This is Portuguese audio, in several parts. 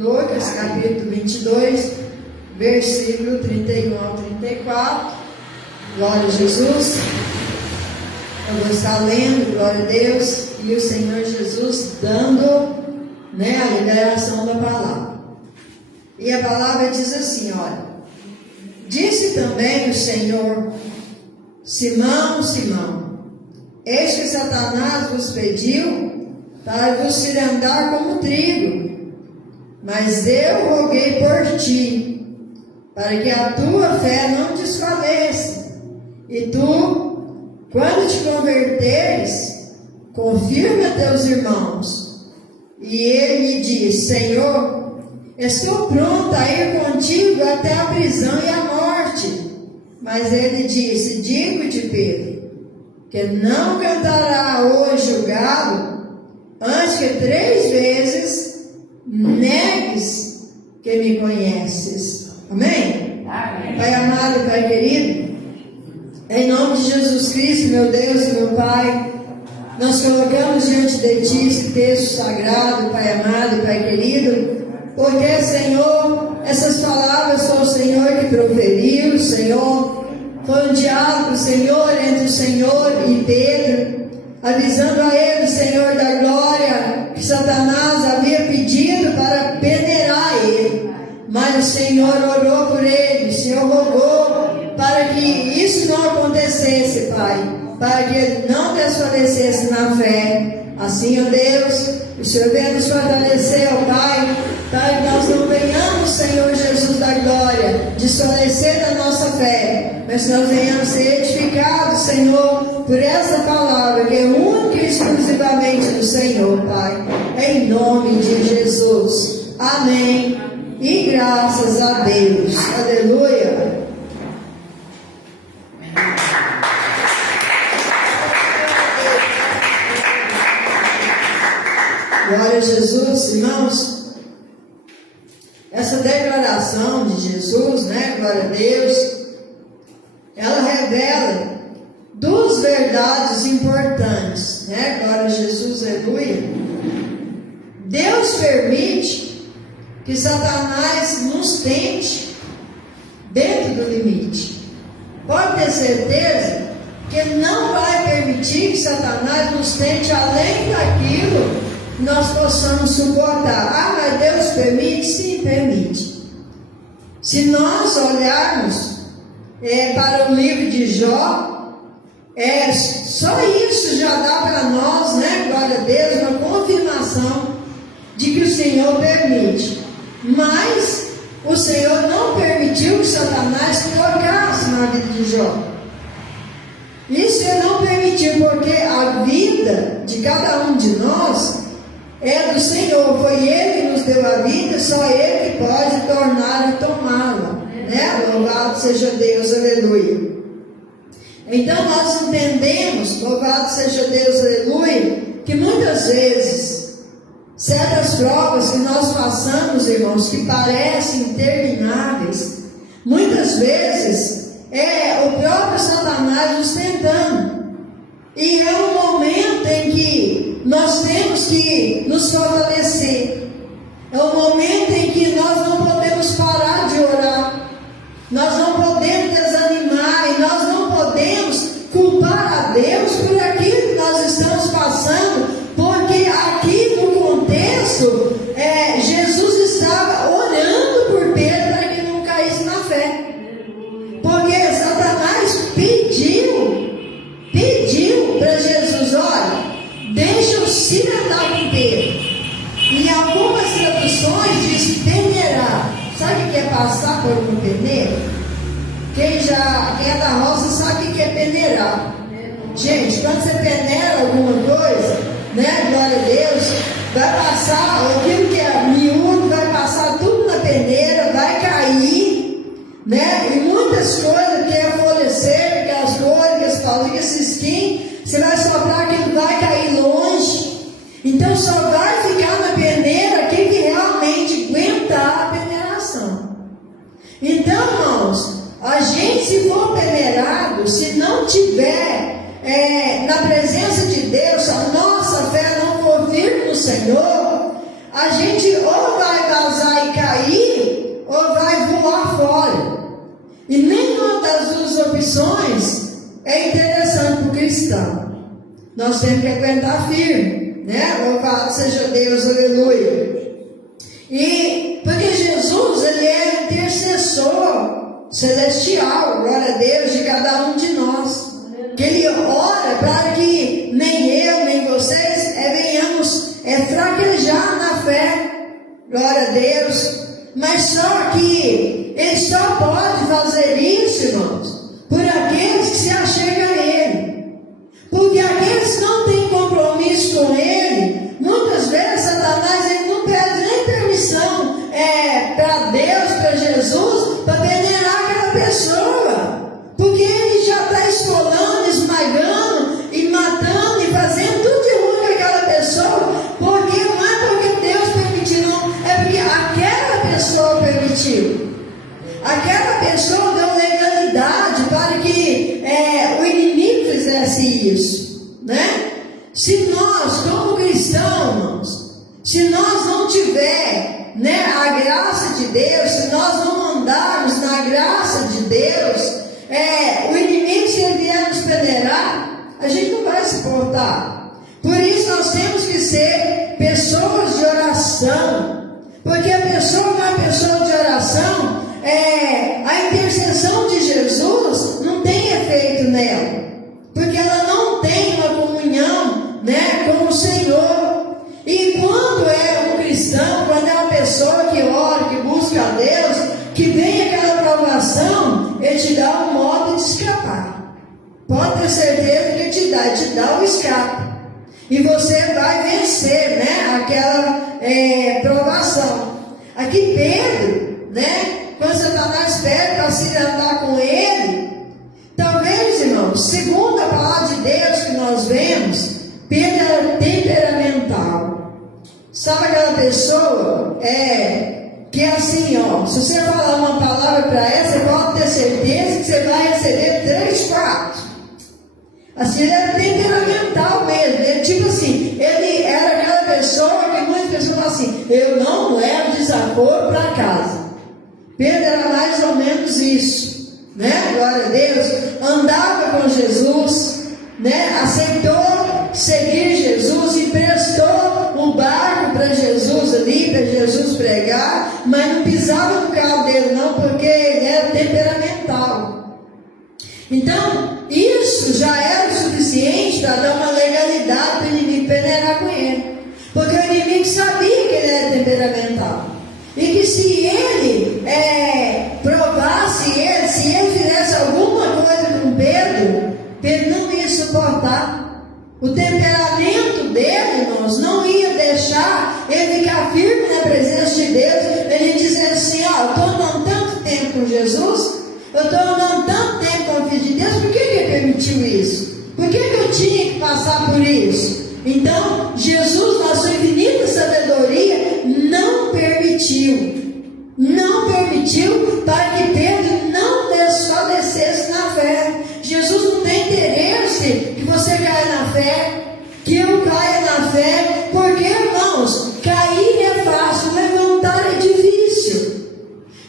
Lucas, capítulo 22, versículo 31 ao 34. Glória a Jesus. Eu vou estar lendo, glória a Deus, e o Senhor Jesus dando, a liberação da palavra. E a palavra diz assim, olha: disse também o Senhor: Simão, Simão, eis que Satanás vos pediu para vos cirandar como trigo, mas eu roguei por ti, para que a tua fé não desfaleça. E tu, quando te converteres, confirma teus irmãos. E ele lhe disse: Senhor, estou pronto a ir contigo até a prisão e a morte. Mas ele disse: digo-te, Pedro, que não cantará hoje o galo, antes que 3 vezes negues que me conheces. Amém? Amém. Pai amado, Pai querido, em nome de Jesus Cristo, meu Deus e meu Pai, nós colocamos diante de Ti esse texto sagrado, Pai amado, Pai querido, porque, Senhor, essas palavras foi o Senhor que proferiu, Senhor, foi um diálogo, Senhor, entre o Senhor e Pedro, avisando a ele, Senhor da glória, que Satanás havia pedido para peneirar ele, mas o Senhor orou por ele, o Senhor rogou para que isso não acontecesse, Pai, para que ele não desfalecesse na fé. Assim, ó Deus, o Senhor venha nos fortalecer, ó Pai, para que nós não venhamos, Senhor Jesus da glória, desfalecer da nossa fé, mas nós venhamos ser edificados, Senhor, por essa palavra que é única e exclusivamente do Senhor, Pai, em nome de Jesus. Amém. E graças a Deus. Aleluia. Glória a Jesus, irmãos. Essa declaração de Jesus, glória a Deus, ela revela 2 verdades importantes, glória a Jesus, aleluia. Deus permite que Satanás nos tente dentro do limite. Pode ter certeza que Ele não vai permitir que Satanás nos tente além daquilo que nós possamos suportar. Ah, mas Deus permite? Sim, permite. Se nós olharmos para o livro de Jó, só isso já dá para nós, glória a Deus, uma confirmação de que o Senhor permite. Mas o Senhor não permitiu que Satanás tocasse na vida de Jó. Isso Ele não permitiu, porque a vida de cada um de nós é do Senhor. Foi Ele que nos deu a vida, só Ele que pode tornar e tomá-la. Louvado seja Deus, aleluia. Então nós entendemos, louvado seja Deus, aleluia, que muitas vezes certas provas que nós passamos, irmãos, que parecem intermináveis, muitas vezes é o próprio Satanás nos tentando. E é um momento em que nós temos que nos fortalecer. É um momento em que nós não podemos parar de orar. Nós não podemos desanimar e nós não podemos culpar a Deus por aquilo que nós estamos passando, porque aqui no contexto, Jesus estava orando por Pedro para que não caísse na fé. Porque Satanás pediu para Jesus: olha, deixa eu cirandar com Pedro. Em algumas traduções diz peneirar. Sabe o que é passar por uma peneira? Quem é da roça sabe o que é peneirar. Gente, quando você peneira alguma coisa, glória a Deus, vai passar, aquilo que é miúdo, vai passar tudo na peneira, vai cair, e muitas coisas que é florescer, que as folhas, as paulinhas, cisquinhos, você vai soprar, aquilo vai cair longe. Então só vai ficar na peneira aquele que realmente aguentar a peneiração. Então, irmãos, a gente, se for peneirado, se não tiver na presença de Deus, a nossa fé não for firme no Senhor, a gente ou vai vazar aflições é interessante para o cristão. Nós temos que aguentar firme, né? Louvado seja Deus, aleluia. E porque Jesus, ele é intercessor celestial, glória a Deus, de cada um de nós. Que ele ora para que nem eu, nem vocês venhamos fraquejar na fé, glória a Deus. Mas só que ele só pode fazer isso, irmãos, por aqueles que se achegam a ele. Porque aqueles que não têm compromisso com ele, muitas vezes Satanás ele não pede nem permissão para Deus, para Jesus, para peneirar aquela pessoa. Porque ele já está esfolando, esmagando e matando e fazendo tudo de ruim com aquela pessoa. Porque não é porque Deus permitiu, não, é porque aquela pessoa permitiu. Aquela pessoa deu legalidade para que o inimigo fizesse isso, né? Se nós, como cristãos, se nós não tiver, né, a graça de Deus, se nós não andarmos na graça de Deus, o inimigo, se ele vier nos peneirar, a gente não vai se portar. Por isso nós temos que ser pessoas de oração, porque a pessoa que é uma pessoa de oração, a intercessão de Jesus não tem efeito nela, porque ela não tem uma comunhão, né, com o Senhor. E quando é um cristão, quando é uma pessoa que ora, que busca a Deus, que vem aquela provação, ele te dá um modo de escapar. Pode ter certeza que ele te dá o escape. E você vai vencer, né, aquela provação. Aqui Pedro, né, quando Satanás pede para se andar com ele, talvez, irmãos, segundo a palavra de Deus que nós vemos, Pedro era temperamental. Sabe aquela pessoa que é assim, ó, se você falar uma palavra para ela, você pode ter certeza que você vai receber 3, 4. Assim, ele era temperamental mesmo. Ele, tipo assim, ele era aquela pessoa que muitas pessoas falam assim: eu não levo desaforo para casa. Pedro era mais ou menos isso, né? Glória a Deus. Andava com Jesus, né? Aceitou seguir Jesus, emprestou um barco para Jesus ali, para Jesus pregar, mas não pisava no carro dele não, porque ele era temperamental. Então, isso já era o suficiente para dar uma legalidade para o inimigo peneirar com ele, porque o inimigo sabia que ele era temperamental. E que se ele provasse ele, se ele fizesse alguma coisa com Pedro, Pedro não ia suportar. O temperamento dele, irmãos, não ia deixar ele ficar firme na presença de Deus. Ele ia dizer assim: ó, eu estou andando tanto tempo com Jesus, eu estou andando tanto tempo com o Filho de Deus, por que ele permitiu isso? Por que eu tinha que passar por isso? Então, Jesus, na sua infinita sabedoria, não permitiu para que Pedro não desfalecesse na fé. Jesus não tem interesse que você caia na fé, que eu caia na fé, porque, irmãos, cair é fácil, levantar é difícil.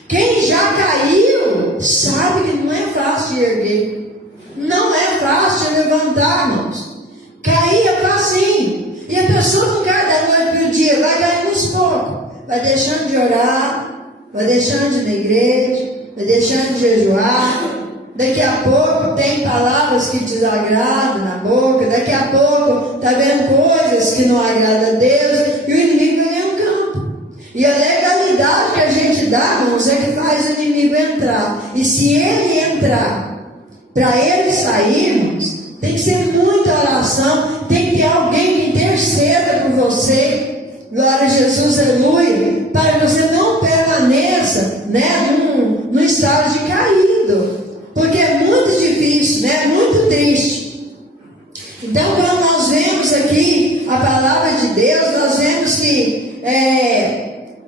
Quem já caiu sabe que não é fácil de erguer, não é fácil de levantar, irmãos. Cair é facinho, e a pessoa não cai da noite para o dia, vai cair uns poucos, vai deixando de orar, vai deixando de ir na igreja, vai deixando de jejuar. Daqui a pouco tem palavras que desagradam na boca, daqui a pouco está vendo coisas que não agradam a Deus, e o inimigo ganha um campo. E a legalidade que a gente dá, irmãos, é que faz o inimigo entrar. E se ele entrar, para ele sairmos, tem que ser muita oração, tem que ter alguém que interceda por você, glória a Jesus, aleluia, para que você não permaneça, né, num estado de caído, porque é muito difícil, né, muito triste. Então, quando nós vemos aqui a palavra de Deus, nós vemos que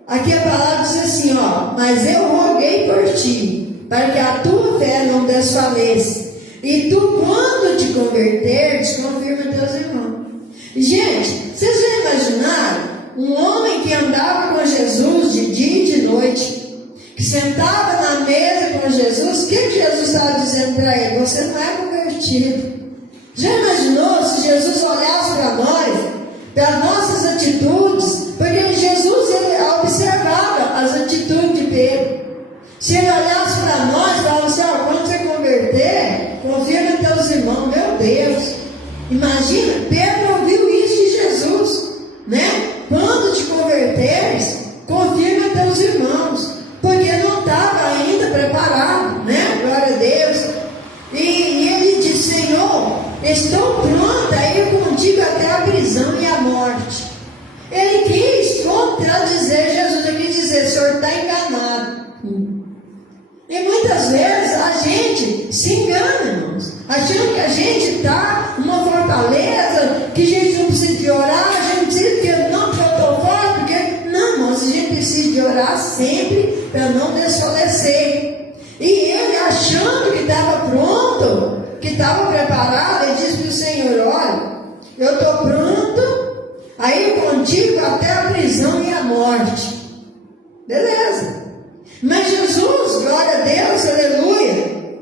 aqui a palavra diz assim, ó: mas eu roguei por ti, para que a tua fé não desfaleça, e tu, quando te converteres, confirma teus irmãos. Gente, vocês já imaginaram um homem que andava com Jesus de dia e de noite, que que sentava na mesa com Jesus, o que Jesus estava dizendo para ele? Você não é convertido. Já imaginou se Jesus olhasse para nós, para as nossas atitudes? Porque Jesus ele observava as atitudes de Pedro. Se ele olhasse para nós e falasse assim, quando você converter, confia nos teus irmãos. Meu Deus, imagina, Pedro ouviu isso de Jesus, né? Quando te converteres, confia nos teus irmãos, porque não estava ainda preparado, né? Glória a Deus. E ele disse, Senhor, estou pronta a ir contigo até a prisão e a morte. Ele quis contradizer Jesus, ele quis dizer, o senhor está enganado. E muitas vezes a gente se engana, irmãos, achando que a gente está numa fortaleza, que a gente não precisa de orar, a gente precisa que não, porque eu estou forte, porque não, irmãos, a gente precisa de orar sempre para não desfalecer. E ele, achando que estava pronto, que estava preparado, ele disse para o Senhor, olha, eu estou pronto a ir contigo até a prisão e a morte. Beleza. Mas Jesus, glória a Deus, aleluia.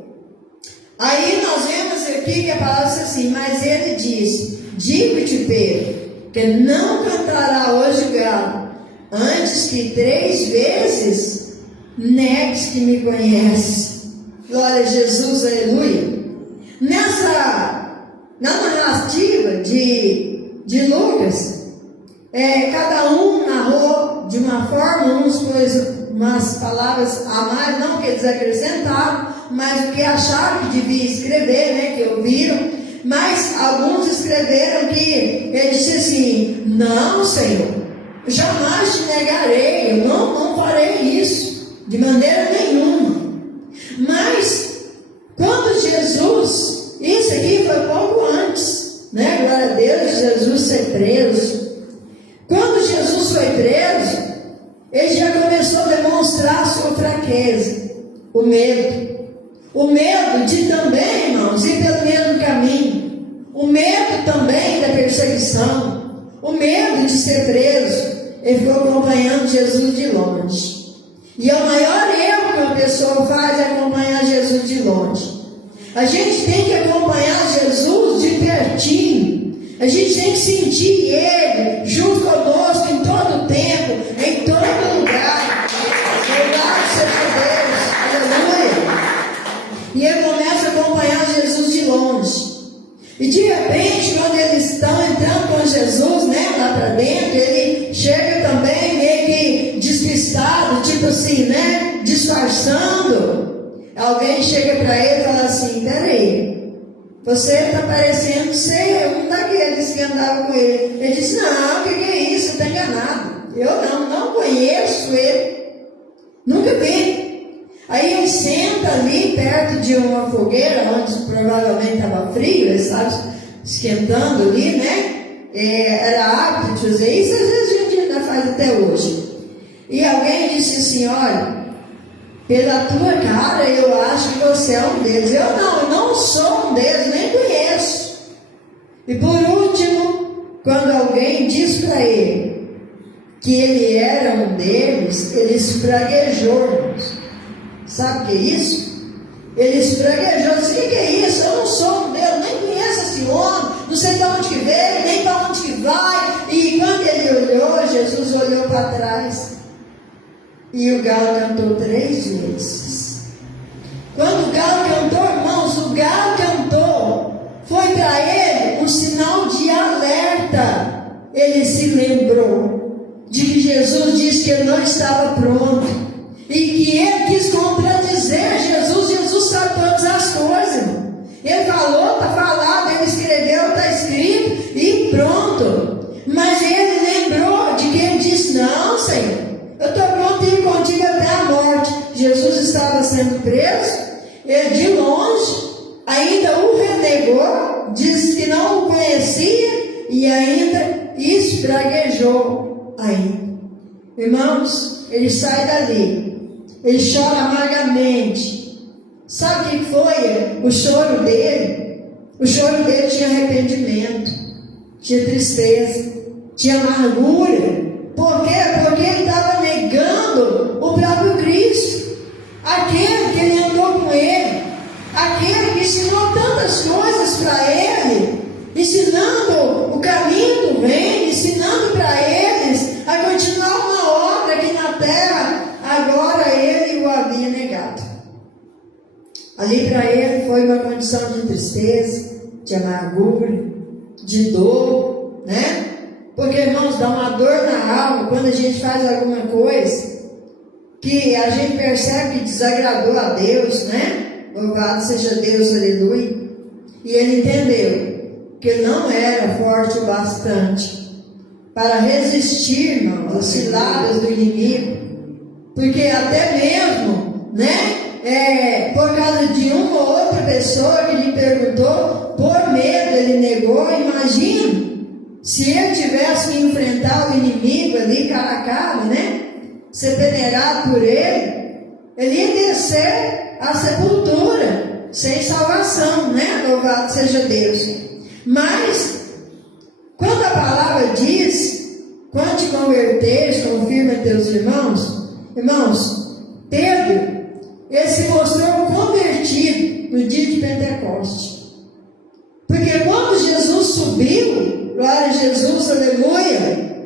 Aí nós vemos aqui que a palavra diz assim, mas ele disse, digo-te, Pedro, que não cantará hoje o galo, antes que 3 vezes negues que me conheces. Glória a Jesus, aleluia. Na narrativa de Lucas, cada um narrou de uma forma, uns pôs umas palavras a mais, não que eles acrescentaram, mas o que acharam que devia escrever, né, que ouviram, mas alguns escreveram que ele disse assim, não, Senhor, jamais te negarei, eu não farei isso, de maneira nenhuma. Mas, quando Jesus, isso aqui foi pouco antes, né, glória a Deus, Jesus ser preso. Quando Jesus foi preso, ele já começou a demonstrar a sua fraqueza, o medo. O medo de também, irmãos, ir pelo mesmo caminho. O medo também da perseguição. O medo de ser preso. Ele ficou acompanhando Jesus de longe. E é o maior erro que uma pessoa faz é acompanhar Jesus de longe. A gente tem que acompanhar Jesus de pertinho. A gente tem que sentir Ele junto conosco em todo o tempo, em todo lugar. Louvado seja Deus, aleluia. E ele começa a acompanhar Jesus de longe. E de repente, quando eles estão entrando com Jesus, né, lá para dentro, ele chega também meio que despistado, tipo assim, né, disfarçando. Alguém chega para ele e fala assim, peraí, você está parecendo ser um daqueles que andava com ele. Ele disse, não, o que é isso? Você está enganado. Eu não conheço ele. Nunca vi. Aí ele senta ali perto de uma fogueira, onde provavelmente estava frio, ele estava esquentando ali, né? Era hábito de fazer isso, às vezes a gente ainda faz até hoje. E alguém disse assim, olha, pela tua cara eu acho que você é um deles. Eu não sou um deles, nem conheço. E por último, quando alguém diz para ele que ele era um deles, ele espraguejou. Sabe o que é isso? Ele espraguejou, disse, o que é isso? Eu não sou um deles, nem conheço esse homem, não sei de onde que veio, nem para onde que vai. E quando ele olhou, Jesus olhou para trás. E o galo cantou 3 vezes. Quando o galo cantou, irmãos, o galo cantou, foi para ele um sinal de alerta. Ele se lembrou de que Jesus disse que ele não estava pronto. E que ele quis contradizer Jesus. Jesus sabe todas as coisas, irmão. Ele falou, está falado, ele escreveu, está escrito, e pronto. Mas ele lembrou de que ele disse, não, Senhor, eu estou pronto a ir contigo até a morte. Jesus estava sendo preso, ele de longe ainda o renegou, disse que não o conhecia e ainda espraguejou ainda. Irmãos, ele sai dali, ele chora amargamente. Sabe o que foi o choro dele? O choro dele tinha arrependimento, tinha tristeza, tinha amargura. Por quê? Porque ele estava negando o próprio Cristo. aquele que ele andou com ele, aquele que ensinou tantas coisas para ele, ensinando o caminho do reino, ensinando para eles a continuar uma obra aqui na terra. Agora ele o havia negado. Ali para ele foi uma condição de tristeza, de amargura, de dor, né? Porque, irmãos, dá uma dor na alma quando a gente faz alguma coisa que a gente percebe que desagradou a Deus, né? Louvado seja Deus, aleluia. E ele entendeu que ele não era forte o bastante para resistir, irmãos, às ciladas do inimigo. Porque até mesmo, né? Por causa de uma ou outra pessoa que lhe perguntou, por medo ele negou. Imagina se ele tivesse que enfrentar o inimigo ali cara a cara, né? Ser peneirado por ele ia descer à sepultura sem salvação, né? Louvado seja Deus. Mas quando a palavra diz, quando te converteres, confirma teus irmãos, Pedro, ele se mostrou convertido no dia de Pentecostes. Porque quando Jesus subiu, glória a Jesus, aleluia,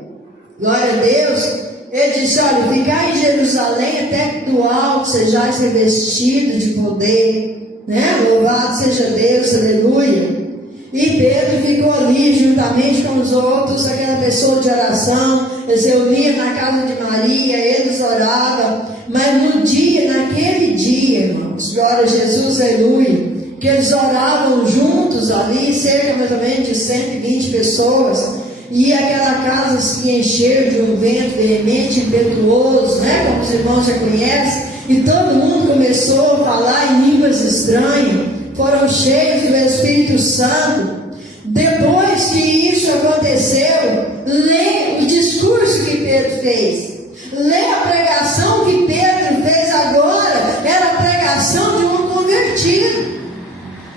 glória a Deus, ele disse: olha, ficai em Jerusalém até que do alto sejais revestido de poder, né? Louvado seja Deus, aleluia. E Pedro ficou ali juntamente com os outros, aquela pessoa de oração. Eles reuniam na casa de Maria, eles oravam. Mas naquele dia, irmãos, glória a Jesus, aleluia, que eles oravam juntos ali, cerca mais ou menos de 120 pessoas, e aquela casa se encheu de um vento veemente, impetuoso, né? Como os irmãos já conhecem, e todo mundo começou a falar em línguas estranhas, foram cheios do Espírito Santo. Depois que isso aconteceu, lê o discurso que Pedro fez, lê a pregação que Pedro fez agora. Era a pregação de um convertido,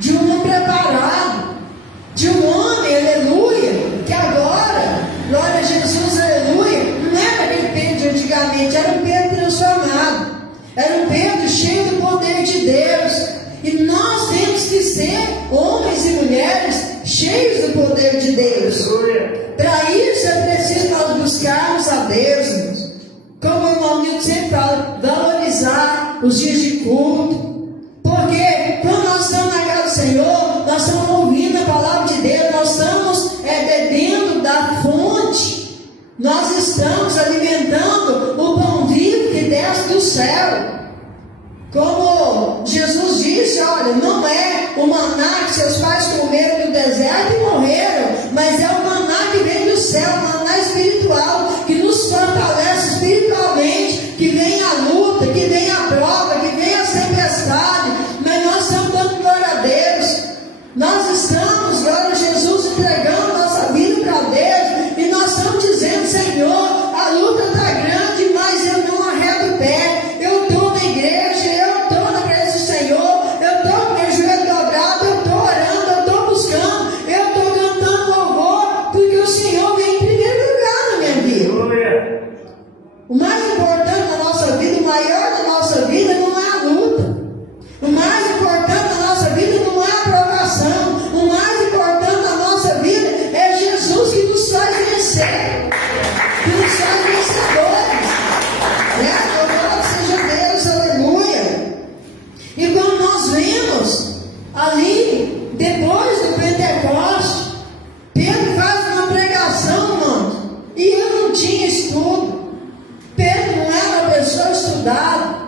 de um homem preparado, de um homem, aleluia, que agora, glória a Jesus, aleluia, não era aquele Pedro de antigamente, era um Pedro transformado, era um Pedro cheio do poder de Deus. E nós temos que ser homens e mulheres cheios do poder de Deus. Para isso é preciso nós buscarmos a Deus, irmãos. Como o irmão Nilton sempre fala, valorizar os dias de culto. Porque quando nós estamos na casa do Senhor, nós estamos ouvindo a palavra de Deus, nós estamos bebendo da fonte, nós estamos alimentando o pão vivo que desce do céu. Como Jesus disse, olha, não é o maná que seus pais comeram no deserto e morreram, mas é o maná que vem do céu, o maná espiritual, que nos fortalece espiritualmente, que vem a luta, que vem a prova, que vem a tempestade. Mas nós estamos dando glória a Deus, nós estamos, glória a Jesus, entregando nossa vida para Deus, e nós estamos dizendo: Senhor, a luta está grande, mas eu não arredo o pé. Eu estou na igreja, eu estou na presença do Senhor, eu estou com meu joelho dobrado, eu estou orando, eu estou buscando, eu estou cantando louvor, porque o Senhor vem em primeiro lugar na minha vida. O mais importante na nossa vida, o maior da nossa vida não é a luta. O mais importante na nossa vida não é a provação. O mais importante na nossa vida é Jesus, que nos faz vencer, que nos faz vencedores, né? Louvado seja Deus, aleluia. E quando nós vemos ali, depois do Pentecostes, Pedro faz uma pregação, mano, e eu não tinha estudo. Pedro não era uma pessoa estudada,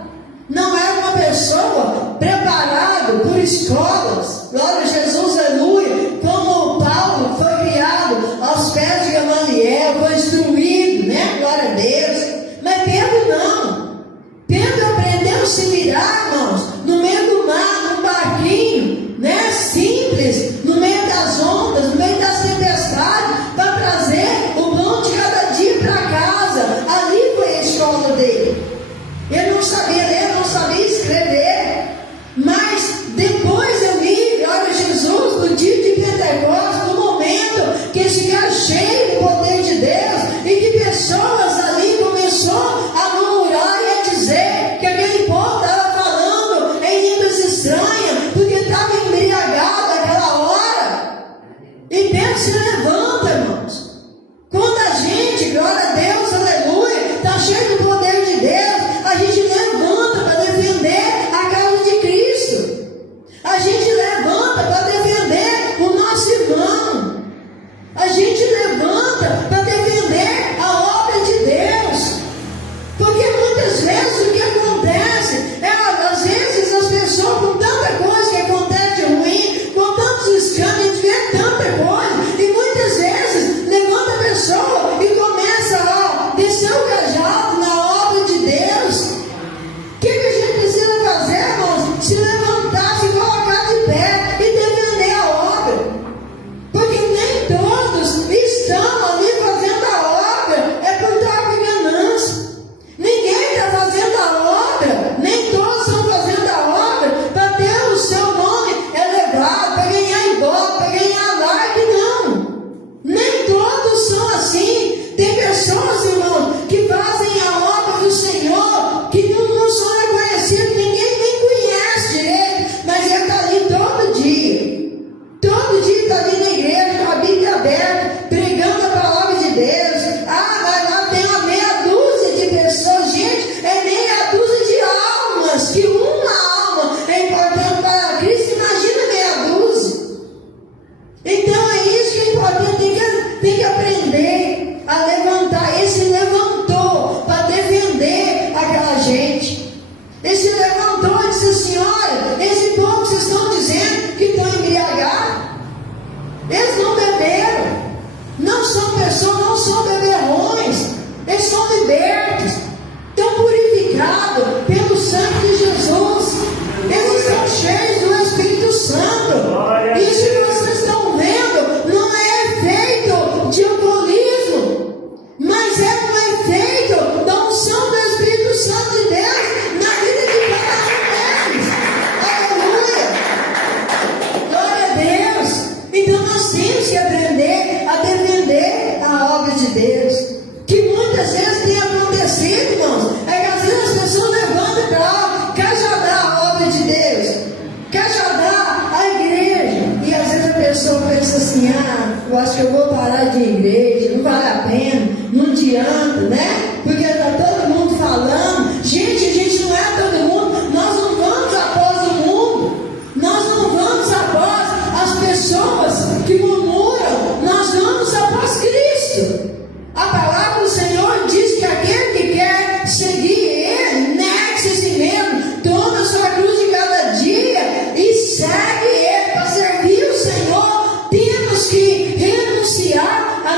não era uma pessoa preparada por escolas, glória a Jesus, aleluia, como Paulo foi criado aos pés de Gamaliel, foi instruído, né, glória a Deus. Mas Pedro não. Pedro aprendeu a se virar, irmãos, no meio do mar, num barquinho, né, simples, no meio das ondas, no meio das tempestades, para trazer o pão de cada dia para casa. Ali foi a escola dele. Ele não sabia ler, não sabia escrever, mas depois ele muitas vezes o que acontece às vezes as pessoas com tanta coisa que acontece ruim, com tantos escândalos, a gente vê tanta coisa, e muitas vezes levanta a pessoa e começa a descer o cajado na obra de Deus. O que a gente precisa fazer, irmãos? Se levantar, se colocar de pé e defender a obra. Porque nem todos estão ali fazendo a obra, é por troca de ganância. Ninguém está fazendo a obra, nem todos estão fazendo a obra para ter o seu nome elevado, para ganhar ibope, para ganhar like, não. Nem todos são assim. Tem pessoas, irmãos, que fazem a obra do Senhor, que não são reconhecidos, ninguém nem conhece direito, mas ele está ali todo dia. Todo dia está ali na igreja, com a Bíblia aberta, pregando a palavra de Deus. Mas lá tem uma meia dúzia de pessoas. Gente, é meia dúzia de almas, que uma alma é importante para Cristo. Imagina meia dúzia. Então é isso que é importante, tem que aprender a levantar. Esse levantou para defender aquela gente. Esse levantou e disse assim: olha, esse povo que vocês estão dizendo que estão embriagados, eles não beberam, não são pessoas, não são beberrões, eles são libertos, estão purificados pelo sangue de Jesus, eles estão cheios do Espírito Santo. Isso que vocês estão vendo não é efeito de alcoolismo, mas é um efeito da unção do Espírito Santo de Deus na vida de cada um deles. Aleluia! Glória a Deus! Então nós temos que aprender a defender a obra de Deus. Que muitas vezes tem acontecido, irmãos, é que às vezes as pessoas levantam para cajadar a obra de Deus, cajadar a igreja, e às vezes a pessoa pensa assim: eu acho que eu vou parar de ir à igreja, não vale a pena, não adianta, né? Porque está todo mundo falando. Gente, a gente não é todo mundo, nós não vamos após o mundo, nós não vamos após as pessoas que murmuram, nós vamos após Cristo. A palavra do Senhor diz que aquele que quer seguir Ele, negue-se a si mesmo, toma a sua cruz de cada dia e segue Ele. Para servir o Senhor, temos que renunciar a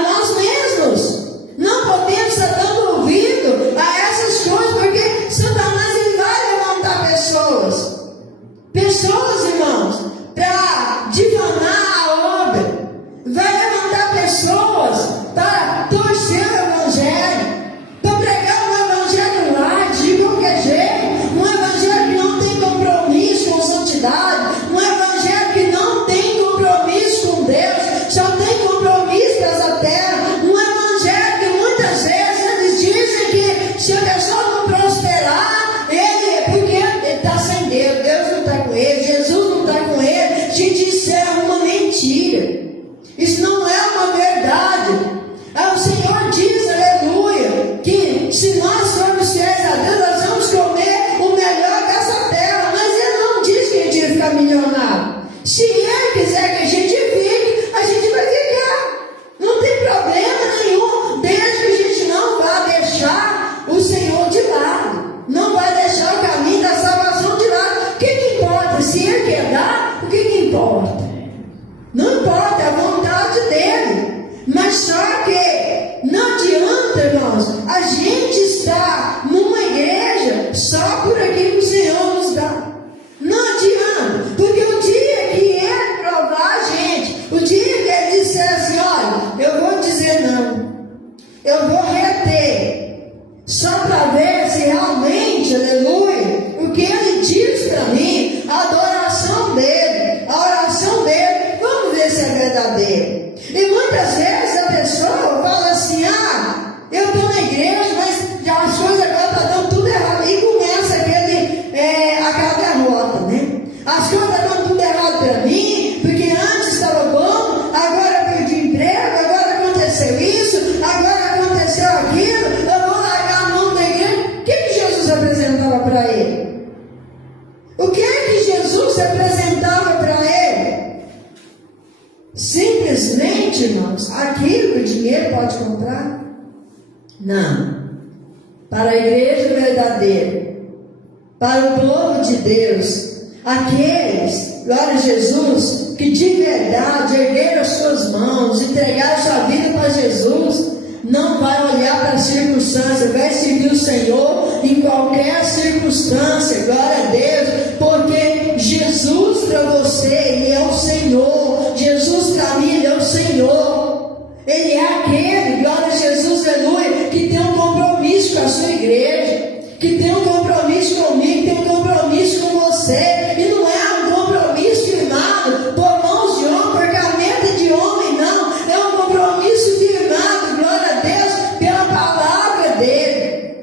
para o povo de Deus, aqueles, glória a Jesus, que de verdade ergueram as suas mãos, entregaram sua vida para Jesus, não vai olhar para a circunstância, vai seguir o Senhor em qualquer circunstância, glória a Deus, porque Jesus para você, Ele é o Senhor, Jesus para mim, Ele é o Senhor, Ele é aquele, glória a Jesus, aleluia, que tem um compromisso com a sua igreja, que tem um compromisso comigo, tem um compromisso com você, e não é um compromisso firmado por mãos de homem, por caneta de homem, não, é um compromisso firmado, glória a Deus, pela palavra dele.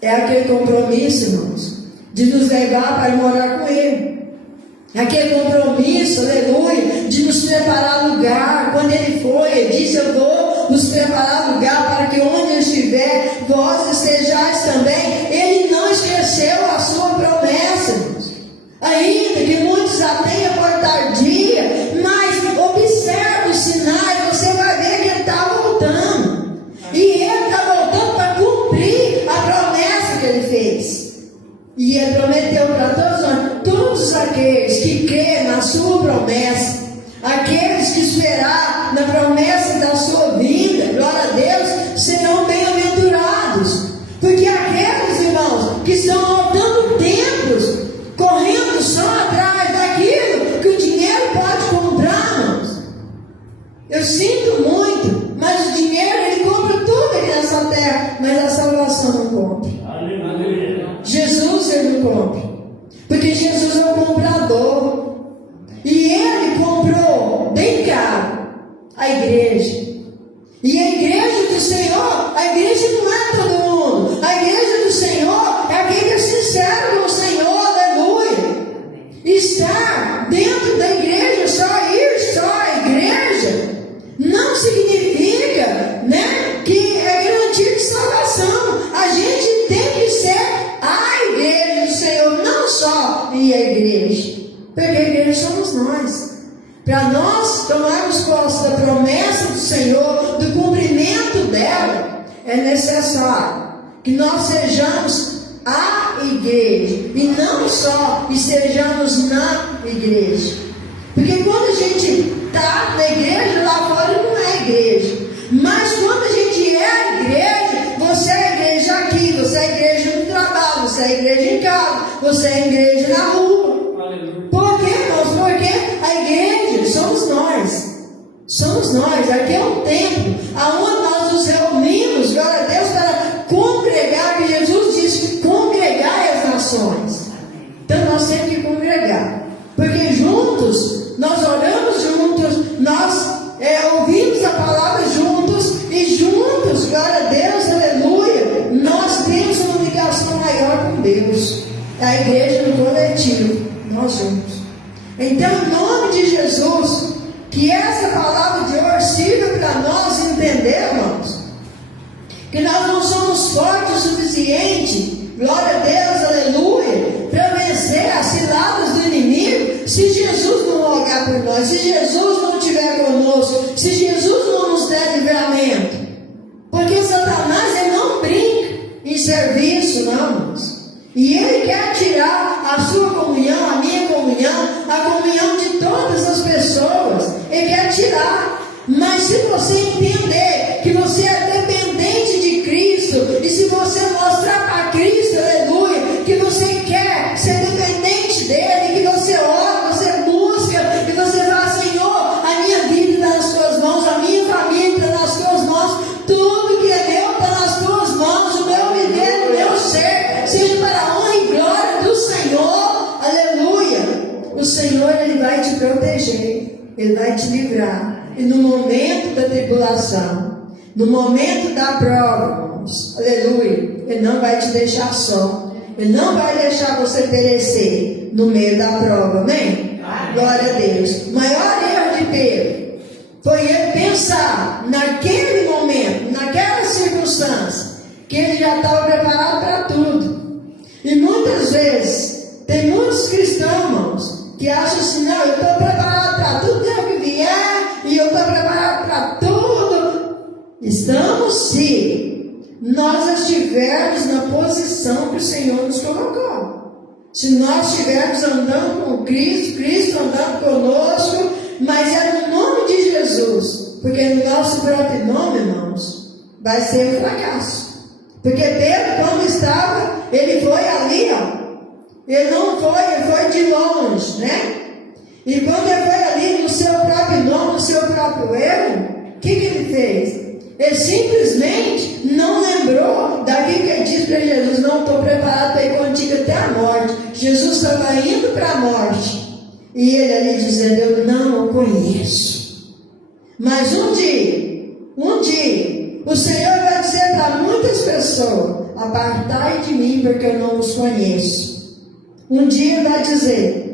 É aquele compromisso, irmãos, de nos levar para morar com Ele. Aquele compromisso, aleluia, de nos preparar lugar. Quando Ele foi, Ele disse: eu vou nos preparar lugar para que onde Ele estiver, vós estejais também. Ele não esqueceu a sua promessa, irmãos. Ainda que muitos a tenham por tardia, mas observe os sinais, você vai ver que Ele está voltando. E Ele está voltando para cumprir a promessa que Ele fez. E Ele prometeu para todos aqueles que crêem na sua promessa, aqueles que esperar na promessa da sua vinda, glória a Deus, serão bem-aventurados. Porque aqueles, irmãos, que estão voltando tempos, correndo só atrás daquilo que o dinheiro pode comprar, irmãos. Eu sinto muito, mas o dinheiro, ele compra tudo aqui nessa terra, mas a salvação não compra. Jesus, Ele não compra, porque Jesus é o comprador, e Ele comprou bem caro a igreja. E a igreja do Senhor, a igreja não é todo mundo, a igreja do Senhor é aquele que é sincero com o Senhor, aleluia. Estar dentro da igreja, só a igreja, não significa, né, que é garantia de salvação. A gente tem que ser a igreja do Senhor, não só ir à igreja, porque a igreja somos nós. Para nós tomarmos posse da promessa do Senhor, do cumprimento dela, é necessário que nós sejamos a igreja, e não só estejamos na igreja. Porque quando a gente está na igreja, lá fora não é igreja. Mas quando a gente é a igreja, você é a igreja aqui, você é a igreja no trabalho, você é a igreja em casa, você é a igreja na rua. Por quê, irmãos? Porque a igreja somos nós. Somos nós. Aqui é um templo aonde nós nos reunimos, glória a Deus, para congregar, que Jesus disse: congregai as nações. Então nós temos que congregar, porque juntos nós oramos juntos, nós ouvimos a palavra juntos, e juntos, glória a Deus, aleluia, nós temos uma ligação maior com Deus. A igreja no coletivo, nós juntos. Então, em nome de Jesus, que essa palavra de hoje sirva para nós entender, irmãos, que nós não somos fortes o suficiente, glória a Deus, aleluia, para vencer as ciladas do inimigo, se Jesus não rogar por nós, se Jesus não estiver conosco, se Jesus não nos der livramento. Porque Satanás, ele não brinca em serviço, não, irmãos. E ele quer tirar a sua comunhão, a minha comunhão, a comunhão de todas as pessoas. Ele quer tirar. Mas se você entender que você é dependente de Cristo, e se você mostrar para Cristo, aleluia, que você quer ser dependente dele, que você ora, você busca, que você fala: Senhor, a minha vida está nas tuas mãos, a minha família está nas tuas mãos, tudo que é meu está nas tuas mãos, o meu viver, o meu ser, seja para a honra e glória do Senhor, aleluia. O Senhor, Ele vai te proteger, Ele vai te livrar. E no momento da tribulação, no momento da prova, irmãos, aleluia, Ele não vai te deixar só, Ele não vai deixar você perecer no meio da prova, amém? Glória a Deus. O maior erro de Pedro foi ele pensar naquele momento, naquela circunstância, que ele já estava preparado para tudo. E muitas vezes tem muitos cristãos, irmãos, que acham assim: não, eu estou preparado para tudo que vier, e eu estou preparado para tudo. Estamos, se nós estivermos na posição que o Senhor nos colocou. Se nós estivermos andando com Cristo, Cristo andando conosco, mas é no nome de Jesus, porque no nosso próprio nome, irmãos, vai ser um fracasso. Porque Pedro, quando estava, ele foi ali, ó. Ele não foi, ele foi de longe, né? E quando ele foi ali no seu próprio nome, no seu próprio erro, o que ele fez? Ele simplesmente não lembrou daquilo que ele disse para Jesus: não estou preparado para ir contigo até a morte. Jesus estava indo para a morte. E ele ali dizendo: eu não o conheço. Mas um dia, o Senhor vai dizer para muitas pessoas: apartai de mim, porque eu não os conheço. Um dia vai dizer.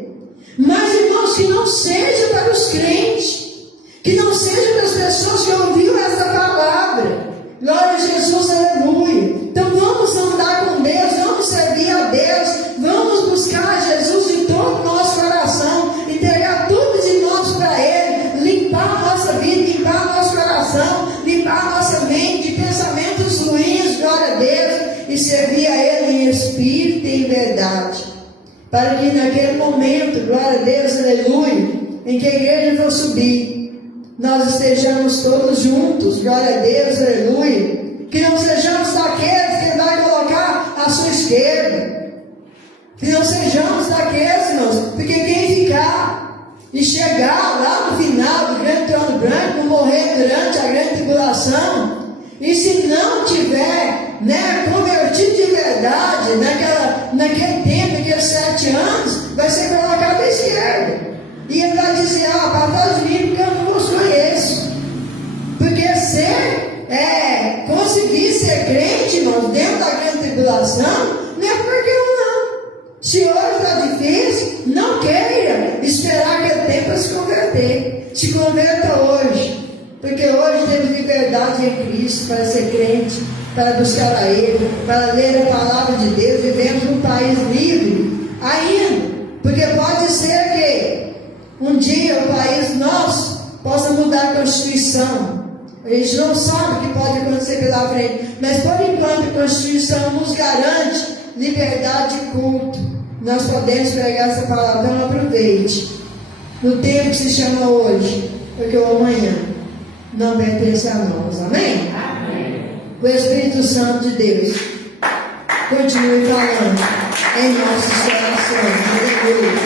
Mas, irmãos, que não seja para os crentes, que não seja para as pessoas que ouviram essa palavra. Glória a Jesus, aleluia. Então vamos andar com Deus, vamos servir a Deus, vamos buscar Jesus de todo o nosso coração, entregar tudo de nós para Ele, limpar a nossa vida, limpar o nosso coração, limpar a nossa mente de pensamentos ruins, glória a Deus, e servir a Ele em espírito e em verdade. Para que naquele momento, glória a Deus, aleluia, em que a igreja for subir, nós estejamos todos juntos, glória a Deus, aleluia. Que não sejamos daqueles que vai colocar à sua esquerda. Que não sejamos daqueles, irmãos, porque quem ficar e chegar lá no final do grande trono branco, morrer durante a grande tribulação, e se não tiver, convertido de verdade, naquele tempo, naqueles 7 anos, vai ser colocado à esquerda. E ele vai dizer: apartai de mim, porque eu não vos conheço. Porque conseguir ser crente, irmão, dentro da grande tribulação, não é porque eu não. Se hoje está difícil, não queira esperar aquele tempo para se converter. Se converta hoje. Porque hoje temos liberdade em Cristo para ser crente, para buscar a Ele, para ler a palavra de Deus. Vivemos num país livre ainda. Porque pode ser que um dia o país nosso possa mudar a Constituição. A gente não sabe o que pode acontecer pela frente, mas por enquanto a Constituição nos garante liberdade de culto. Nós podemos pregar essa palavra, então aproveite no tempo que se chama hoje, porque o amanhã não pertence a nós. Amém? Amém. O Espírito Santo de Deus continue falando em nossos corações. Aleluia.